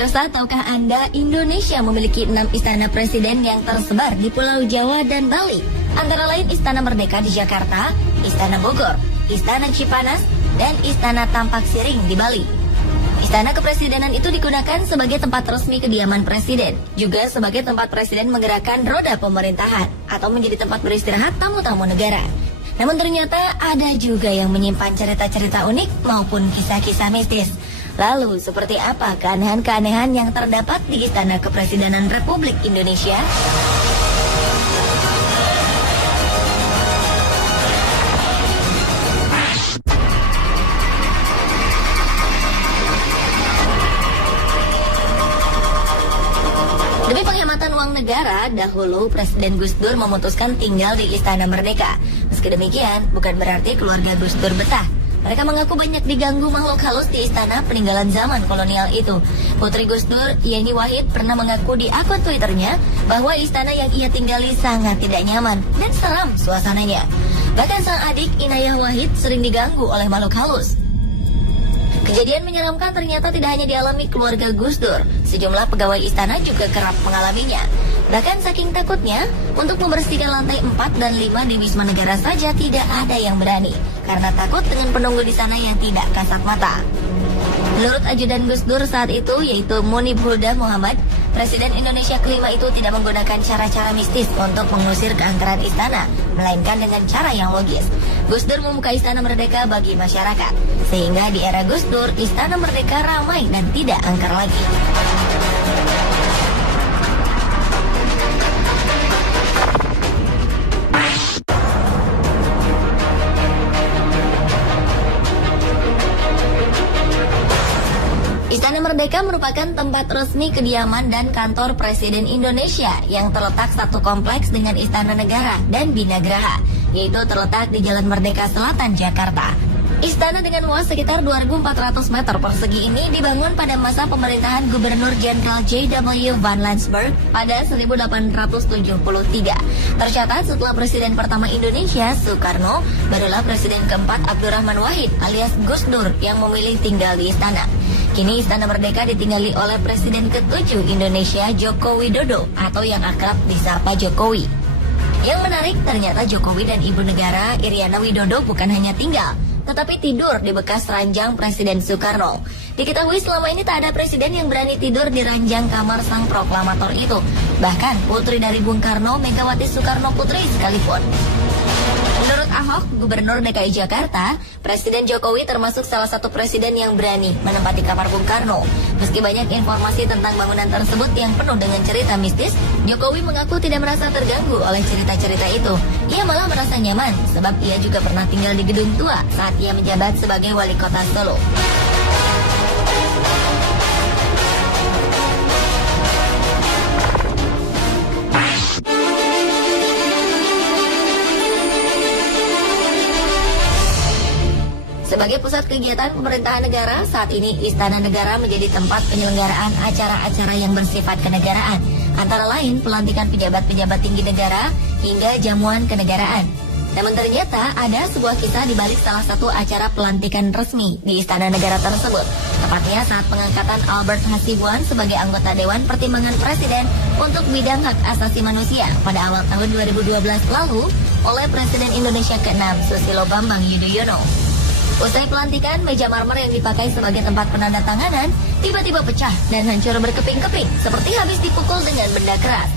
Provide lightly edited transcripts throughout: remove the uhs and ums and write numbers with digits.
Pemirsa, tahukah Anda Indonesia memiliki 6 istana presiden yang tersebar di Pulau Jawa dan Bali? Antara lain Istana Merdeka di Jakarta, Istana Bogor, Istana Cipanas, dan Istana Tampak Siring di Bali. Istana kepresidenan itu digunakan sebagai tempat resmi kediaman presiden, juga sebagai tempat presiden menggerakkan roda pemerintahan, atau menjadi tempat beristirahat tamu-tamu negara. Namun ternyata ada juga yang menyimpan cerita-cerita unik maupun kisah-kisah mistis. Lalu, seperti apa keanehan-keanehan yang terdapat di Istana Kepresidenan Republik Indonesia? Demi penghematan uang negara, dahulu Presiden Gus Dur memutuskan tinggal di Istana Merdeka. Meski demikian, bukan berarti keluarga Gus Dur betah. Mereka mengaku banyak diganggu makhluk halus di istana peninggalan zaman kolonial itu. Putri Gus Dur, Yeni Wahid, pernah mengaku di akun Twitternya bahwa istana yang ia tinggali sangat tidak nyaman dan seram suasananya. Bahkan sang adik Inayah Wahid sering diganggu oleh makhluk halus. Kejadian menyeramkan ternyata tidak hanya dialami keluarga Gus Dur, sejumlah pegawai istana juga kerap mengalaminya. Bahkan saking takutnya, untuk membersihkan lantai 4 dan 5 di Wisma Negara saja tidak ada yang berani, karena takut dengan penunggu di sana yang tidak kasat mata. Menurut ajudan Gus Dur saat itu, yaitu Munib Huda Muhammad, Presiden Indonesia kelima itu tidak menggunakan cara-cara mistis untuk mengusir keangkeran istana, melainkan dengan cara yang logis. Gus Dur membuka Istana Merdeka bagi masyarakat, sehingga di era Gus Dur, Istana Merdeka ramai dan tidak angker lagi. Istana Merdeka merupakan tempat resmi kediaman dan kantor Presiden Indonesia yang terletak satu kompleks dengan Istana Negara dan Binagraha, yaitu terletak di Jalan Merdeka Selatan, Jakarta. Istana dengan luas sekitar 2.400 meter persegi ini dibangun pada masa pemerintahan Gubernur Jenderal J.W. Van Lansberg pada 1873. Tercatat setelah Presiden pertama Indonesia, Soekarno, barulah Presiden keempat Abdurrahman Wahid alias Gus Dur yang memilih tinggal di istana. Kini Istana Merdeka ditinggali oleh Presiden ke-7 Indonesia, Joko Widodo, atau yang akrab disapa Jokowi. Yang menarik, ternyata Jokowi dan Ibu Negara Iriana Widodo bukan hanya tinggal, tetapi tidur di bekas ranjang Presiden Soekarno. Diketahui selama ini tak ada presiden yang berani tidur di ranjang kamar sang proklamator itu. Bahkan putri dari Bung Karno, Megawati Soekarno Putri sekalipun. Menurut Ahok, Gubernur DKI Jakarta, Presiden Jokowi termasuk salah satu presiden yang berani menempati kamar Bung Karno. Meski banyak informasi tentang bangunan tersebut yang penuh dengan cerita mistis, Jokowi mengaku tidak merasa terganggu oleh cerita-cerita itu. Ia malah merasa nyaman, sebab ia juga pernah tinggal di gedung tua saat ia menjabat sebagai wali kota Solo. Sebagai pusat kegiatan pemerintahan negara, saat ini Istana Negara menjadi tempat penyelenggaraan acara-acara yang bersifat kenegaraan, antara lain pelantikan pejabat-pejabat tinggi negara hingga jamuan kenegaraan. Namun ternyata ada sebuah kisah di balik salah satu acara pelantikan resmi di Istana Negara tersebut, tepatnya saat pengangkatan Albert Hasibuan sebagai anggota Dewan Pertimbangan Presiden untuk bidang hak asasi manusia pada awal tahun 2012 lalu oleh Presiden Indonesia ke-6 Susilo Bambang Yudhoyono. Usai pelantikan, meja marmer yang dipakai sebagai tempat penandatanganan tiba-tiba pecah dan hancur berkeping-keping seperti habis dipukul dengan benda keras.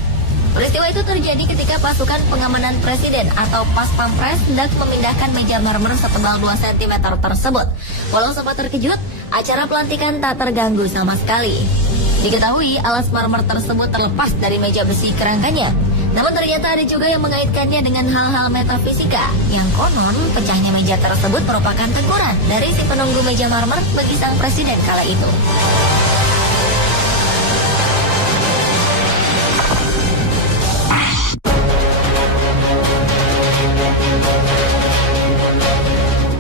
Peristiwa itu terjadi ketika pasukan pengamanan presiden atau Pas Pampres hendak memindahkan meja marmer setebal 2 cm tersebut. Walau sempat terkejut, acara pelantikan tak terganggu sama sekali. Diketahui alas marmer tersebut terlepas dari meja besi kerangkanya. Namun ternyata ada juga yang mengaitkannya dengan hal-hal metafisika, yang konon pecahnya meja tersebut merupakan teguran dari si penunggu meja marmer bagi sang presiden kala itu.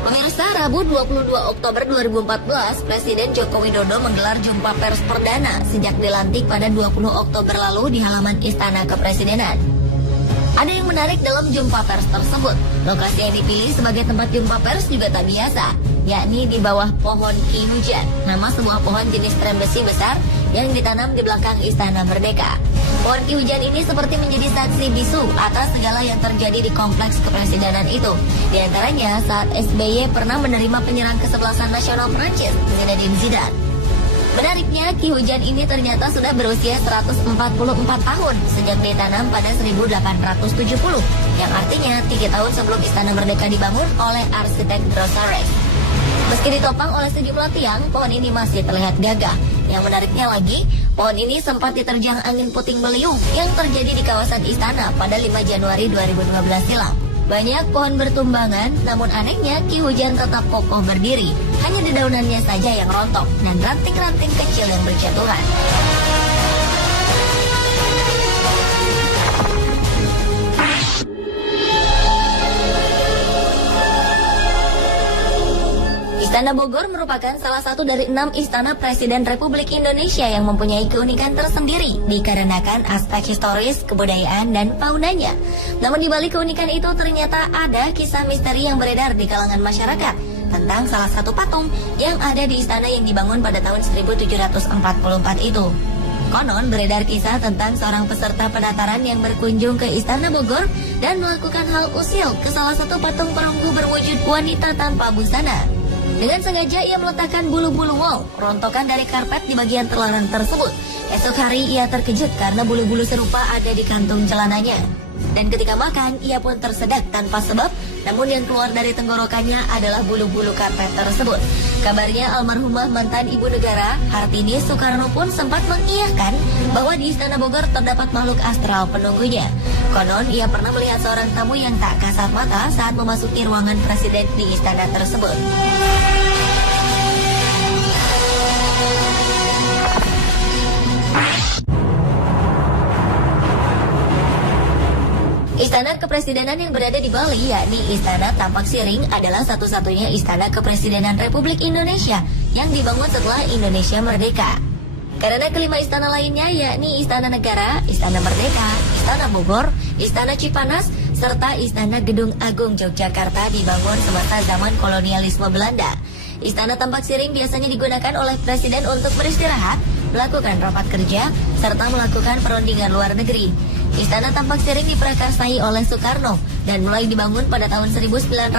Pemirsa, Rabu 22 Oktober 2014, Presiden Joko Widodo menggelar jumpa pers perdana sejak dilantik pada 20 Oktober lalu di halaman Istana Kepresidenan. Ada yang menarik dalam jumpa pers tersebut. Lokasi yang dipilih sebagai tempat jumpa pers juga tak biasa. yakni di bawah pohon Ki Hujan, nama sebuah pohon jenis trem besi besar yang ditanam di belakang Istana Merdeka. Pohon Ki Hujan ini seperti menjadi saksi bisu atas segala yang terjadi di kompleks kepresidenan itu. Di antaranya saat SBY pernah menerima penyerang kesebelasan nasional Prancis, Zinedine Zidane. Menariknya, Ki Hujan ini ternyata sudah berusia 144 tahun sejak ditanam pada 1870, yang artinya 3 tahun sebelum Istana Merdeka dibangun oleh arsitek Grosarek. Meski ditopang oleh sejumlah tiang, pohon ini masih terlihat gagah. Yang menariknya lagi, pohon ini sempat diterjang angin puting beliung yang terjadi di kawasan istana pada 5 Januari 2012 silam. Banyak pohon bertumbangan, namun anehnya Ki Hujan tetap kokoh berdiri. Hanya dedaunannya saja yang rontok dan ranting-ranting kecil yang berjatuhan. Istana Bogor merupakan salah satu dari 6 istana Presiden Republik Indonesia yang mempunyai keunikan tersendiri dikarenakan aspek historis, kebudayaan, dan faunanya. Namun di balik keunikan itu ternyata ada kisah misteri yang beredar di kalangan masyarakat tentang salah satu patung yang ada di istana yang dibangun pada tahun 1744 itu. Konon beredar kisah tentang seorang peserta pendaftaran yang berkunjung ke Istana Bogor dan melakukan hal usil ke salah satu patung perunggu berwujud wanita tanpa busana. Dengan sengaja ia meletakkan bulu-bulu wol, rontokan dari karpet di bagian terlarang tersebut. Esok hari ia terkejut karena bulu-bulu serupa ada di kantung celananya. Dan ketika makan, ia pun tersedak tanpa sebab, namun yang keluar dari tenggorokannya adalah bulu-bulu karpet tersebut. Kabarnya almarhumah mantan ibu negara, Hartini Soekarno pun sempat mengiyahkan bahwa di Istana Bogor terdapat makhluk astral penunggunya. Konon, ia pernah melihat seorang tamu yang tak kasat mata saat memasuki ruangan presiden di istana tersebut. Istana Kepresidenan yang berada di Bali, yakni Istana Tampak Siring, adalah satu-satunya istana kepresidenan Republik Indonesia yang dibangun setelah Indonesia merdeka. Karena kelima istana lainnya, yakni Istana Negara, Istana Merdeka, Istana Bogor, Istana Cipanas, serta Istana Gedung Agung Yogyakarta dibangun semasa zaman kolonialisme Belanda. Istana Tampak Siring biasanya digunakan oleh presiden untuk beristirahat, melakukan rapat kerja, serta melakukan perundingan luar negeri. Istana Tampak Siring diprakarsai oleh Soekarno dan mulai dibangun pada tahun 1957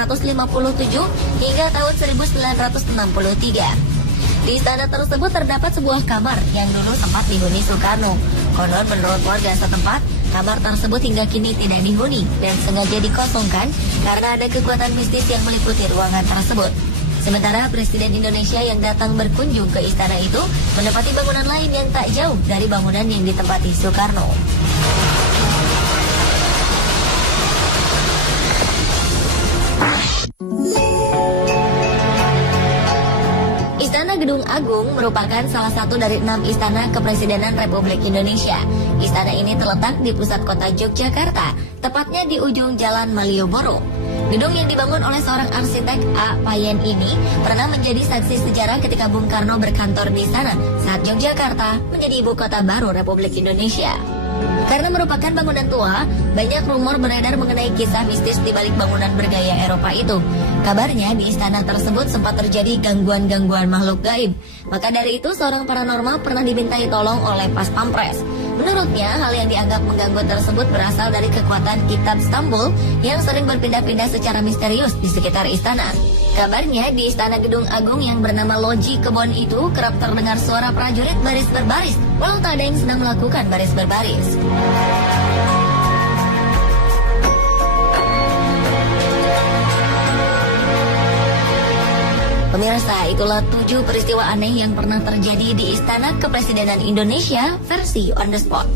hingga tahun 1963. Di istana tersebut terdapat sebuah kamar yang dulu sempat dihuni Soekarno. Konon menurut warga setempat, kamar tersebut hingga kini tidak dihuni dan sengaja dikosongkan karena ada kekuatan mistis yang meliputi ruangan tersebut. Sementara Presiden Indonesia yang datang berkunjung ke istana itu menempati bangunan lain yang tak jauh dari bangunan yang ditempati Soekarno. Istana Gedung Agung merupakan salah satu dari 6 istana kepresidenan Republik Indonesia. Istana ini terletak di pusat kota Yogyakarta, tepatnya di ujung Jalan Malioboro. Gedung yang dibangun oleh seorang arsitek A. Payen ini pernah menjadi saksi sejarah ketika Bung Karno berkantor di sana saat Yogyakarta menjadi ibu kota baru Republik Indonesia. Karena merupakan bangunan tua, banyak rumor beredar mengenai kisah mistis di balik bangunan bergaya Eropa itu. Kabarnya di istana tersebut sempat terjadi gangguan-gangguan makhluk gaib. Maka dari itu seorang paranormal pernah dimintai tolong oleh Pas Pampres. Menurutnya, hal yang dianggap mengganggu tersebut berasal dari kekuatan kitab Stambul yang sering berpindah-pindah secara misterius di sekitar istana. Kabarnya di Istana Gedung Agung yang bernama Loji Kebon itu kerap terdengar suara prajurit baris berbaris, walau tak ada yang sedang melakukan baris berbaris. Pemirsa, itulah 7 peristiwa aneh yang pernah terjadi di Istana Kepresidenan Indonesia versi On The Spot.